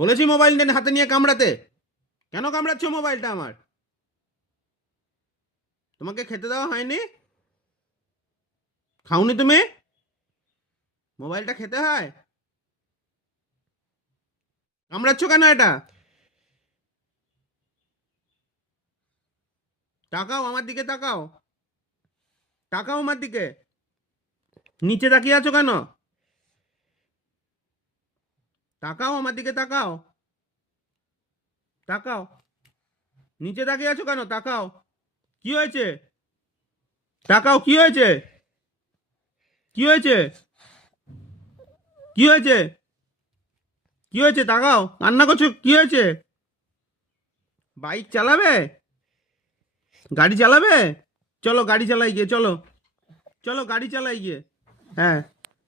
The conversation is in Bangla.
বলেছি মোবাইল হাতে নিয়ে কামড়াতে। কেন কামড়াচ্ছ মোবাইলটা আমার? তোমাকে খেতে দেওয়া হয়নি? খাওনি তুমি? মোবাইলটা খেতে হয়? কামড়াচ্ছ কেন এটা? তাকাও আমার দিকে, তাকাও। তাকাও আমার দিকে। নিচে তাকিয়ে আছো কেন? তাকাও আমার দিকে, তাকাও। তাকাও। নিচে তাকিয়ে আছো কেন? তাকাও। কি হয়েছে? তাকাও, কি হয়েছে? কি হয়েছে? কি হয়েছে? কি হয়েছে? তাকাও, কান্না করছো, কি হয়েছে? বাইক চালাবে? গাড়ি চালাবে? চলো গাড়ি চালাই গিয়ে, চলো। চলো গাড়ি চালাই গিয়ে। হ্যাঁ।